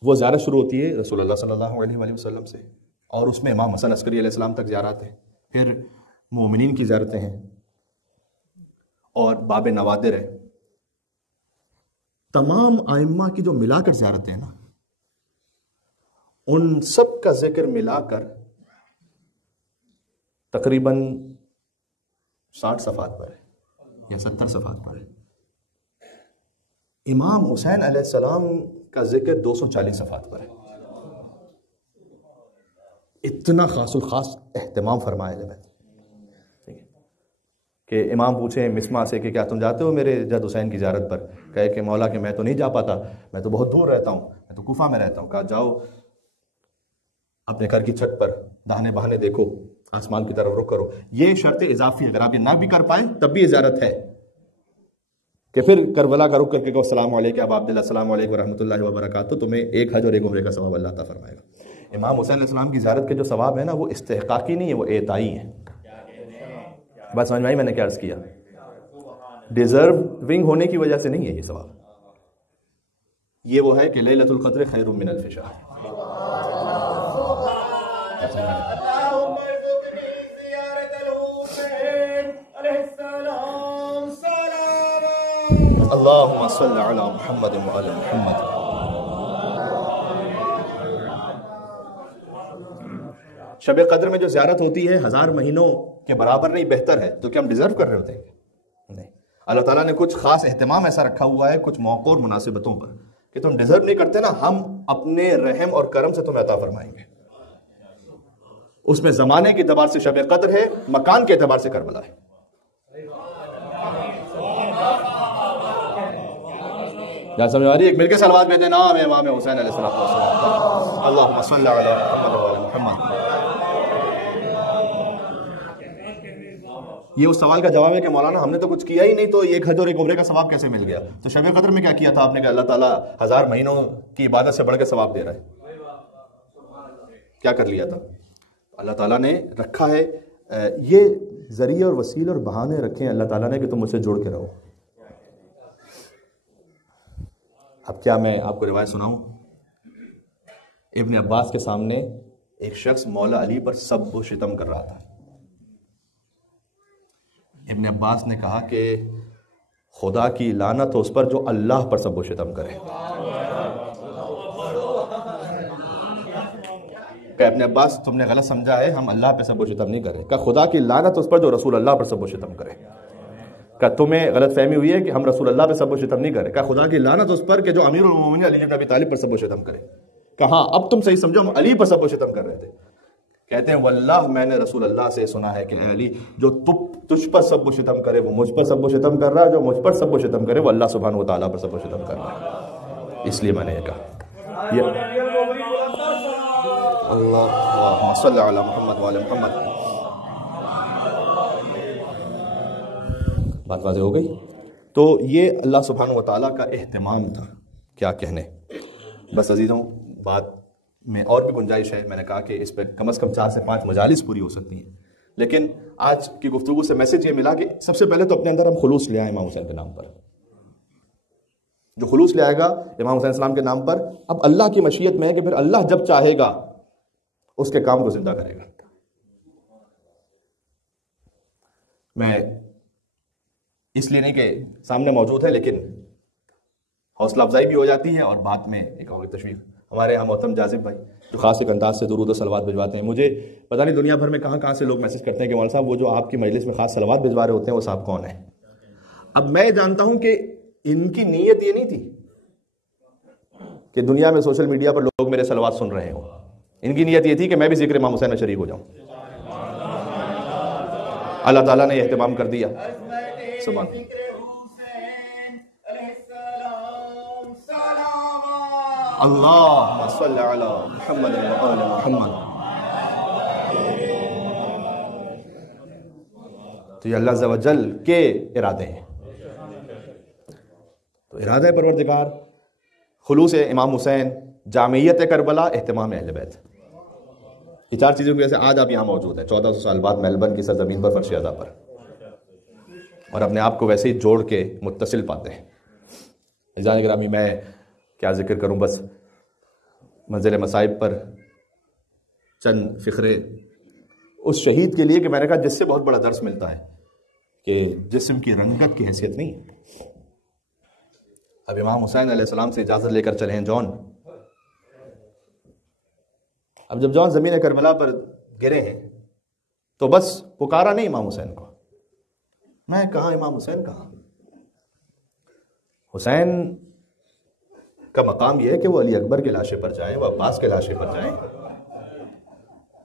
وہ زیارت شروع ہوتی ہے رسول اللہ صلی اللہ علیہ وآلہ وسلم سے، اور اس میں امام حسن عسکری علیہ السلام تک زیارات ہیں، پھر مومنین کی زیارتیں ہیں، اور باب نوادر ہے۔ تمام ائمہ کی جو ملا کر زیارتیں ہیں نا، ان سب کا ذکر ملا کر تقریباً 60 صفحات پر ہے یا 70 صفحات پر ہے۔ امام حسین علیہ السلام کا ذکر 240 صفحات پر ہے۔ اتنا خاص الخاص اہتمام فرمایا جب ہے کہ امام پوچھیں مسمع سے کہ کیا تم جاتے ہو میرے جد حسین کی زیارت پر؟ کہے کہ مولا کہ میں تو نہیں جا پاتا، میں تو بہت دور رہتا ہوں، میں تو کوفہ میں رہتا ہوں۔ کہا جاؤ اپنے گھر کی چھت پر داہنے بہانے دیکھو، آسمان کی طرف رخ کرو۔ یہ شرط اضافی ہے، اگر آپ یہ نہ بھی کر پائیں تب بھی یہ زیارت ہے کہ پھر کربلا کا رخ کر کے کہو السلام علیکم ابا عبداللہ، السلام علیکم ورحمۃ اللہ وبرکاتہ، تمہیں ایک حج اور ایک عمرے کا ثواب اللہ عطا فرمائے گا۔ امام حسین علیہ السلام کی زیارت کے جو ثواب ہے نا، وہ استحقاقی نہیں ہے، وہ اعطائی ہے۔ بات سمجھ میں آئی میں نے کیا عرض کیا؟ ڈیزرونگ ہونے کی وجہ سے نہیں ہے یہ ثواب، یہ وہ ہے کہ لیلۃ القدر خیر من الف شہر۔ اللہم صل علی محمد وعلی محمد۔ شب قدر میں جو زیارت ہوتی ہے 1000 مہینوں کے برابر نہیں، بہتر ہے۔ تو کیا ہم ڈیزرو کر رہے ہوتے ہیں؟ نہیں، اللہ تعالیٰ نے کچھ خاص اہتمام ایسا رکھا ہوا ہے کچھ موقع اور مناسبتوں پر کہ تم ڈیزرو نہیں کرتے نا، ہم اپنے رحم اور کرم سے تمہیں عطا فرمائیں گے۔ اس میں زمانے کے اعتبار سے شب قدر ہے، مکان کے اعتبار سے کربلا ہے۔ کیا سمجھ آ رہی ہے؟ ایک مل کے سلوات میں دینا امام حسین علیہ السلام، اللہم صل علی محمد وعلی محمد۔ یہ اس سوال کا جواب ہے کہ مولانا ہم نے تو کچھ کیا ہی نہیں، تو ایک حج اور ایک عمرے کا ثواب کیسے مل گیا؟ تو شب قدر میں کیا کیا تھا آپ نے؟ کہ اللہ تعالیٰ 1000 مہینوں کی عبادت سے بڑھ کے ثواب دے رہا ہے، کیا کر لیا تھا؟ اللہ تعالیٰ نے رکھا ہے یہ ذریعے اور وسیلے اور بہانے رکھے ہیں اللہ تعالیٰ نے کہ تم مجھ سے جڑ کے رہو۔ اب کیا میں آپ کو روایت سناؤں؟ ابن عباس کے سامنے ایک شخص مولا علی پر سب و شتم کر رہا تھا۔ ابن عباس نے کہا کہ خدا کی لعنت ہو اس پر جو اللہ پر سب و شتم کرے۔ کہ ابن عباس تم نے غلط سمجھا ہے، ہم اللہ پہ سب و شتم نہیں کریں۔ کہ خدا کی لعنت اس پر جو رسول اللہ پر سب و شتم کرے۔ کہ تمہیں غلط فہمی ہوئی ہے کہ ہم رسول اللہ پہ سب و شتم نہیں کریں۔ کہ خدا کی لعنت اس پر کہ جو امیر المومنین علی بن ابی طالب پر سب و شتم کرے۔ کہاں اب تم صحیح سمجھو، ہم علی پر سب و شتم کر رہے تھے۔ کہتے ہیں واللہ میں نے رسول اللہ سے سنا ہے کہ اے علی جو تجھ پر سب و شتم کرے وہ مجھ پر سب و شتم کر رہا ہے، جو مجھ پر سب و شتم کرے وہ اللہ سبحانہ و تعالیٰ پر سب و شتم کر رہا ہے۔ اس لیے میں نے یہ کہا اللہم صلی علی محمد وعلی محمد۔ بات واضح ہو گئی؟ تو یہ اللہ سبحانہ و تعالیٰ کا اہتمام تھا، کیا کہنے۔ بس عزیزوں بات میں اور بھی گنجائش ہے، میں نے کہا کہ اس پہ کم از کم 4 سے 5 مجالس پوری ہو سکتی ہیں، لیکن آج کی گفتگو سے میسج یہ ملا کہ سب سے پہلے تو اپنے اندر ہم خلوص لے آئیں امام حسین کے نام پر۔ جو خلوص لے آئے گا امام حسین السلام کے نام پر، اب اللہ کی مشیت میں ہے کہ پھر اللہ جب چاہے گا اس کے کام کو زندہ کرے گا۔ میں اس لیے نہیں کہ سامنے موجود ہے، لیکن حوصلہ افزائی بھی ہو جاتی ہے اور بات میں ایک اور تشویق۔ ہمارے یہاں محترم جاذب بھائی جو خاص ایک انداز سے درود و صلوات بھجواتے ہیں، مجھے پتہ نہیں دنیا بھر میں کہاں سے لوگ میسج کرتے ہیں کہ مولانا صاحب وہ جو آپ کی مجلس میں خاص صلوات بھجوا رہے ہوتے ہیں وہ صاحب کون ہیں؟ اب میں جانتا ہوں کہ ان کی نیت یہ نہیں تھی کہ دنیا میں سوشل میڈیا پر لوگ میرے صلوات سن رہے ہوں، ان کی نیت یہ تھی کہ میں بھی ذکر امام حسین میں شریک ہو جاؤں۔ اللہ تعالیٰ نے اہتمام کر دیا۔ سبحان اللہم صلی علی محمد وآل محمد۔ تو یہ اللہ عز و جل کے ارادے ہیں، تو ارادہ پروردگار، خلوص امام حسین، جامعیت کربلا، اہتمام اہل بیت، یہ 4 چیزوں کی وجہ سے آج آپ یہاں موجود ہیں 1400 سال بعد میلبرن کی سرزمین پر، فرش ازا پر، اور اپنے آپ کو ویسے ہی جوڑ کے متصل پاتے ہیں۔ عزیزان گرامی میں کیا ذکر کروں، بس منزل مصائب پر چند فقرے اس شہید کے لیے کہ میں نے کہا جس سے بہت بڑا درس ملتا ہے کہ جسم کی رنگت کی حیثیت نہیں ہے۔ اب امام حسین علیہ السلام سے اجازت لے کر چلے ہیں جون۔ اب جب جون زمین کربلا پر گرے ہیں تو بس پکارا نہیں امام حسین کو، میں کہاں امام حسین کہاں؟ حسین کا مقام یہ ہے کہ وہ علی اکبر کے لاشے پر جائیں، وہ عباس کے لاشے پر جائیں،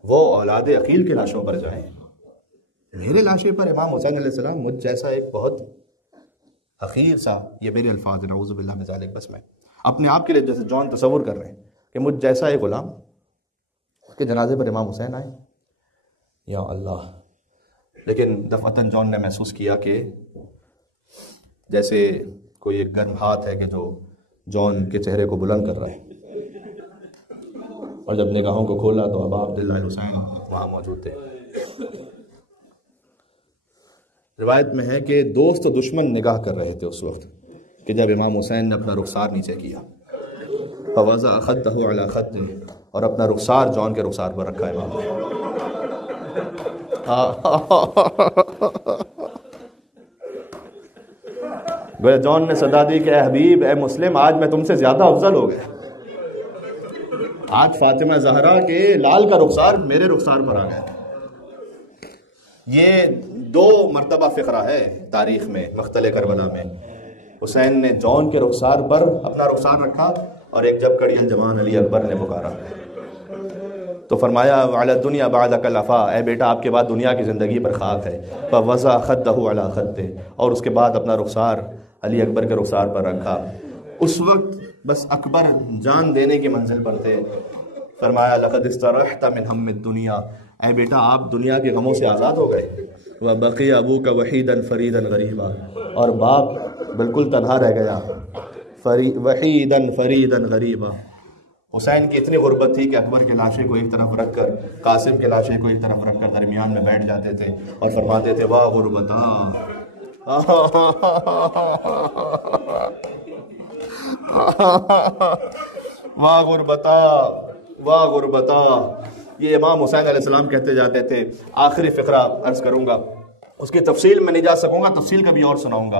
وہ اولاد عقیل کے لاشوں پر جائیں۔ میرے لاشے پر امام حسین علیہ السلام، مجھ جیسا ایک بہت حقیر سا، یہ میرے الفاظ نعوذ باللہ من ذالک، بس میں اپنے آپ کے لیے جیسے جون تصور کر رہے ہیں کہ مجھ جیسا ایک غلام اس کے جنازے پر امام حسین آئے، یا اللہ۔ لیکن دفعتاً جون نے محسوس کیا کہ جیسے کوئی ایک گرم ہاتھ ہے کہ جو جون کے چہرے کو بلند کر رہا ہے، اور جب نگاہوں کو کھولا تو ابا عبداللہ الحسین وہاں موجود تھے۔ روایت میں ہے کہ دوست و دشمن نگاہ کر رہے تھے اس وقت کہ جب امام حسین نے اپنا رخسار نیچے کیا، فوضع خدہ علی خدہ، اور اپنا رخسار جون کے رخسار پر رکھا امام نے۔ گویا جون نے صدا دی کہ اے حبیب، اے مسلم، آج میں تم سے زیادہ افضل ہو گیا، آج فاطمہ زہرا کے لال کا رخسار میرے رخسار پر آ گیا۔ یہ 2 مرتبہ فقرہ ہے تاریخ میں، مقتل کربلا میں حسین نے جون کے رخسار پر اپنا رخسار رکھا، اور ایک جب کڑیاں جوان علی اکبر نے پکارا تو فرمایا وعلی الدنیا بعدک العفا، اے بیٹا آپ کے بعد دنیا کی زندگی پر خاک ہے۔ فوضع خدہ علی خدہ، اور اس کے بعد اپنا رخسار علی اکبر کے رخسار پر رکھا۔ اس وقت بس اکبر جان دینے کی منزل پر تھے۔ فرمایا لقد استرحت من ہم الدنیا، اے بیٹا آپ دنیا کے غموں سے آزاد ہو گئے۔ وبقی ابوک وحیدا فریدا غریبا، اور باپ بالکل تنہا رہ گیا، وحیدا فریدا غریبا۔ حسین کی اتنی غربت تھی کہ اکبر کے لاشیں کو ایک طرف رکھ کر، قاسم کے لاشیں کو ایک طرف رکھ کر درمیان میں بیٹھ جاتے تھے اور فرماتے تھے واہ غربتا، واہ غربتا، واہ غربتا۔ یہ امام حسین علیہ السلام کہتے جاتے تھے۔ آخری فقرہ عرض کروں گا، اس کی تفصیل میں نہیں جا سکوں گا، تفصیل کبھی اور سناؤں گا۔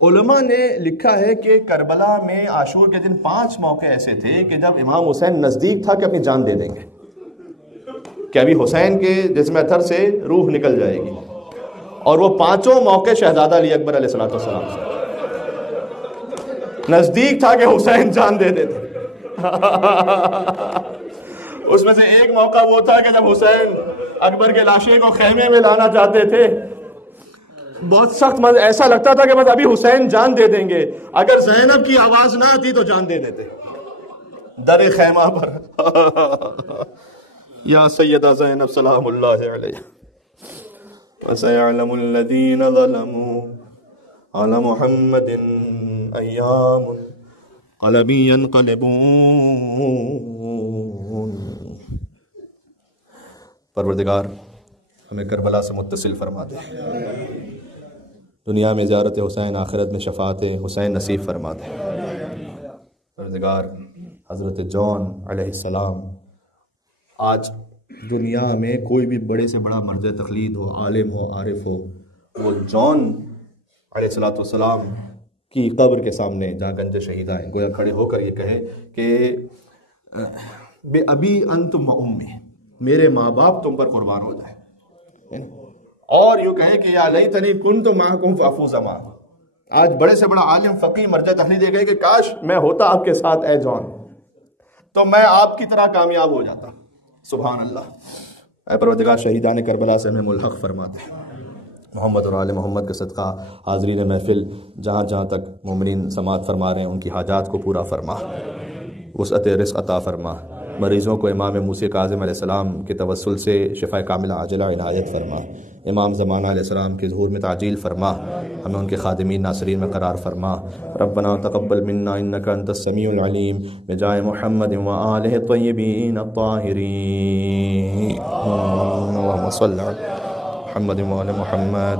علماء نے لکھا ہے کہ کربلا میں عاشور کے دن 5 موقع ایسے تھے کہ جب امام حسین نزدیک تھا کہ اپنی جان دے دیں گے، کہ ابھی حسین کے جسم اطہر سے روح نکل جائے گی، اور وہ 5 موقع شہزادہ علی اکبر علیہ السلام سے نزدیک تھا کہ حسین جان دے دیتے۔ اس میں سے ایک موقع وہ تھا کہ جب حسین اکبر کے لاشیں کو خیمے میں لانا چاہتے تھے، بہت سخت ایسا لگتا تھا کہ بس ابھی حسین جان دے دیں گے، اگر زینب کی آواز نہ آتی تو جان دے دیتے در خیمہ پر۔ یا سیدہ زینب سلام اللہ علیہ، وَسَيَعْلَمُ الَّذِينَ ظَلَمُوا عَلَى مُحَمَّدٍ أَيَّامٌ قَلَبٍ يَنْقَلِبُونَ۔ پروردگار ہمیں کربلا سے متصل فرما دے، دنیا میں زیارت حسین، آخرت میں شفاعت حسین نصیب فرما دے۔ پروردگار حضرت جون علیہ السلام، آج دنیا میں کوئی بھی بڑے سے بڑا مرد تقلید ہو، عالم ہو، عارف ہو، وہ جون علیہ السلام کی قبر کے سامنے جہاں گنج شہیدہ ہیں، گویا کھڑے ہو کر یہ کہیں کہ بے ابی انتم و امی، میرے ماں باپ تم پر قربان ہو جائے، اور یوں کہیں کہ یا لیتنی کنت معکم فافوز معکم۔ آج بڑے سے بڑا عالم، فقیہ، مرجع تقلید یہ کہے کہ کاش میں ہوتا آپ کے ساتھ اے جون، تو میں آپ کی طرح کامیاب ہو جاتا۔ سبحان اللہ۔ اے پروردگار شہیدان کربلا سے ہمیں ملحق فرما دے، محمد اور آل محمد کے صدقہ حاضرین محفل جہاں جہاں تک مومنین سماعت فرما رہے ہیں ان کی حاجات کو پورا فرما، وسعت رزق عطا فرما، مریضوں کو امام موسیٰ کاظم علیہ السلام کے توسل سے شفاء کاملہ عاجلہ عنایت فرما، امام زمانہ علیہ السلام کے ظہور میں تعجیل فرما، ہمیں ان کے خادمین ناصرین میں قرار فرما۔ ربنا تقبل منا انک انت السمیع العلیم، بجائے محمد و آلہ الطیبین الطاہرین، اللہم صل علی محمد و آل محمد۔